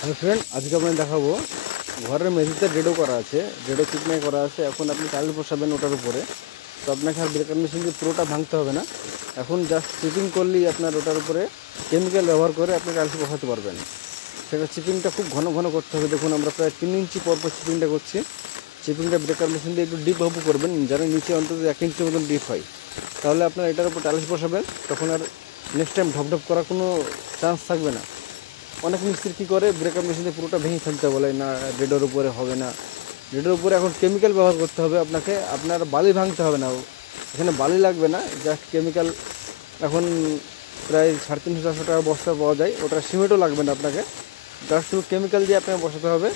Hello friend, আজকে আপনাকে দেখাবো ঘরের মেঝেতে ডেডো করা আছে, ডেডো চিকনাই করা আছে। এখন আপনি টাইল বসাবেন ওটার উপরে, তো আপনাকে আর ব্রেকার মেশিন দিয়ে পুরোটা ভাঙতে হবে না। এখন জাস্ট চিপিং করলেই আপনার ওটার উপরে কেমিক্যাল ব্যবহার করে আপনি টাইলস বসাতে পারবেন। সেটা চিপিংটা খুব ঘন ঘন করতে হবে। দেখুন আমরা প্রায় 3 ইঞ্চি পরপর চিপিংটা করছি। চিপিংটা ব্রেকার মেশিন দিয়ে একটু ডিপ ভাবে করবেন, যেন নিচে অন্তত 1 ইঞ্চির মতন ডিপ হয়। তাহলে আপনার এটার উপর টাইলস বসাবেন, তখন আর নেক্সট টাইম ঢপঢপ করার কোনো চান্স থাকবে না। অনেক মিস্ত্রি কী করে, ব্রেকআপ মেশিনে পুরোটা ভেঙে ফেলতে বলে, না ডেডোর উপরে হবে না। ডেডোর উপরে এখন কেমিক্যাল ব্যবহার করতে হবে আপনাকে, আপনার বালি ভাঙতে হবে না, এখানে বালি লাগবে না, জাস্ট কেমিক্যাল। এখন প্রায় 350-400 টাকা বস্তা পাওয়া যায়, ওটা সিমেন্টও লাগবে না আপনাকে, জাস্ট শুধু কেমিক্যাল দিয়ে আপনাকে বসাতে হবে।